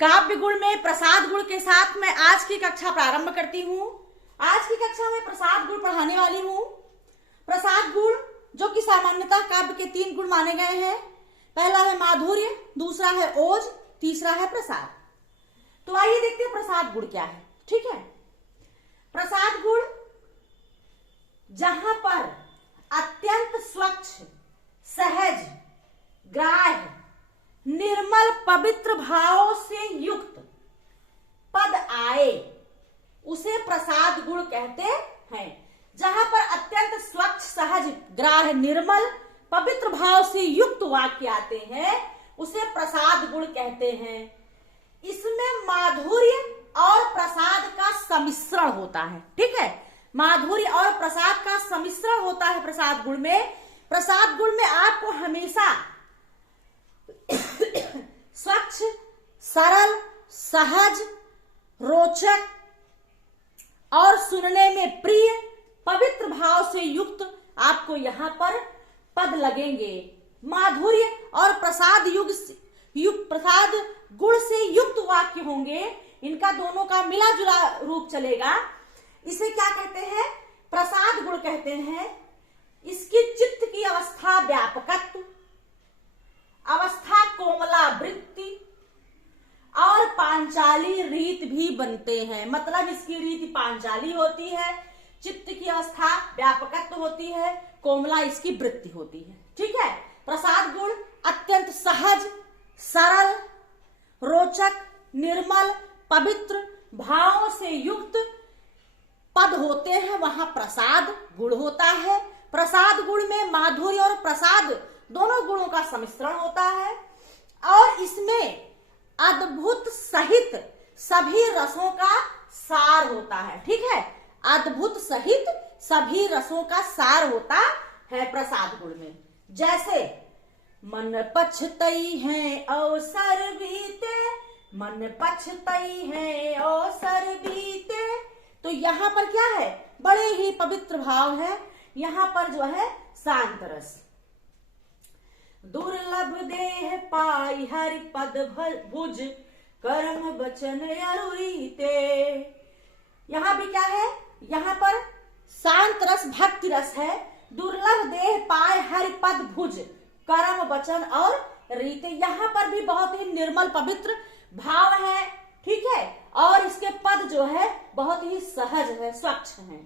काव्य गुण में प्रसाद गुण के साथ मैं आज की कक्षा प्रारंभ करती हूँ। आज की कक्षा में प्रसाद गुण पढ़ाने वाली हूँ। प्रसाद गुण जो कि सामान्यतः काव्य के 3 गुण माने गए हैं। पहला है माधुर्य, दूसरा है ओज, तीसरा है प्रसाद। तो आइए देखते हैं प्रसाद गुण क्या है। ठीक है, प्रसाद गुण जहां पर अत्यंत स्वच्छ, सहज, ग्राह्य, निर्मल पवित्र भावों से युक्त पद आए उसे प्रसाद गुण कहते हैं। जहां पर अत्यंत स्वच्छ, सहज, ग्राह्य, निर्मल पवित्र भाव से युक्त वाक्य आते हैं उसे प्रसाद गुण कहते हैं। इसमें माधुर्य और प्रसाद का सम्मिश्रण होता है। ठीक है, माधुर्य और प्रसाद का सम्मिश्रण होता है प्रसाद गुण में। प्रसाद गुण में आपको हमेशा स्वच्छ, सरल, सहज, रोचक और सुनने में प्रिय, पवित्र भाव से युक्त आपको यहाँ पर पद लगेंगे। माधुर्य और प्रसाद प्रसाद गुण से युक्त वाक्य होंगे। इनका दोनों का मिला जुला रूप चलेगा। इसे क्या कहते हैं? प्रसाद गुण कहते हैं। इसकी चित्त की अवस्था व्यापकत्व, अवस्था कोमला वृत्ति और पांचाली रीत भी बनते हैं। मतलब इसकी रीति पांचाली होती है, चित्त की अवस्था व्यापकत्व होती है, कोमला इसकी वृत्ति होती है। ठीक है, प्रसाद गुण अत्यंत सहज, सरल, रोचक, निर्मल, पवित्र भावों से युक्त पद होते हैं, वहां प्रसाद गुण होता है। प्रसाद गुण में माधुर्य और प्रसाद दोनों गुणों का सम्मिश्रण होता है और इसमें अद्भुत सहित सभी रसों का सार होता है। ठीक है, अद्भुत सहित सभी रसों का सार होता है प्रसाद गुण में। जैसे मन पछतई है अवसर बीते, मन पछतई है अवसर बीते। तो यहाँ पर क्या है? बड़े ही पवित्र भाव है। यहाँ पर जो है शांत रस। दुर्लभ देह पाई हरि पद भुज, कर्म वचन अरुरीते। यहाँ भी क्या है? यहाँ पर शांत रस, भक्ति रस है। दुर्लभ देह पाए हरि पद भुज, कर्म वचन और रीते। यहाँ पर भी बहुत ही निर्मल पवित्र भाव है। ठीक है, और इसके पद जो है बहुत ही सहज है, स्वच्छ है।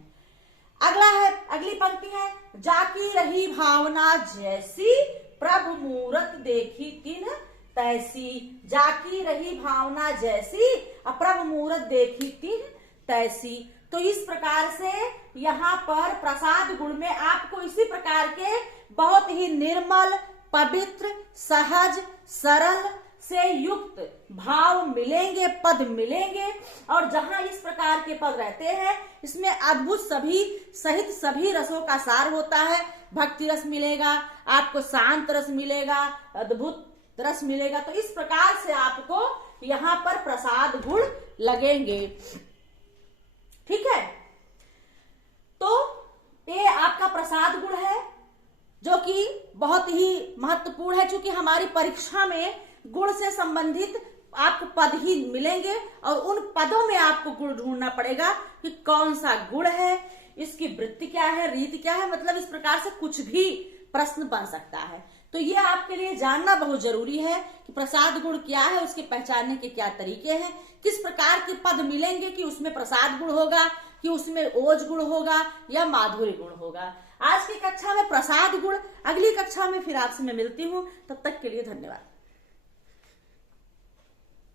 अगला है, अगली पंक्ति है, जाकी रही भावना जैसी, प्रभु मूरत देखी तिन तैसी। जाकी रही भावना जैसी, प्रभु मूरत देखी तिन तैसी। तो इस प्रकार से यहाँ पर प्रसाद गुण में आपको इसी प्रकार के बहुत ही निर्मल, पवित्र, सहज, सरल से युक्त भाव मिलेंगे, पद मिलेंगे। और जहां इस प्रकार के पद रहते हैं इसमें अद्भुत सभी सहित सभी रसों का सार होता है। भक्ति रस मिलेगा आपको, शांत रस मिलेगा, अद्भुत रस मिलेगा। तो इस प्रकार से आपको यहाँ पर प्रसाद गुण लगेंगे। ठीक है, तो ये आपका प्रसाद गुण है जो कि बहुत ही महत्वपूर्ण है। क्योंकि हमारी परीक्षा में गुण से संबंधित आपको पद ही मिलेंगे और उन पदों में आपको गुण ढूंढना पड़ेगा कि कौन सा गुण है, इसकी वृत्ति क्या है, रीति क्या है। मतलब इस प्रकार से कुछ भी प्रश्न बन सकता है। तो ये आपके लिए जानना बहुत जरूरी है कि प्रसाद गुण क्या है, उसके पहचानने के क्या तरीके हैं, किस प्रकार के पद मिलेंगे कि उसमें प्रसाद गुण होगा, कि उसमें ओज गुण होगा या माधुर्य गुण होगा। आज की कक्षा में प्रसाद गुण, अगली कक्षा में फिर आपसे मैं मिलती हूँ। तब तक के लिए धन्यवाद।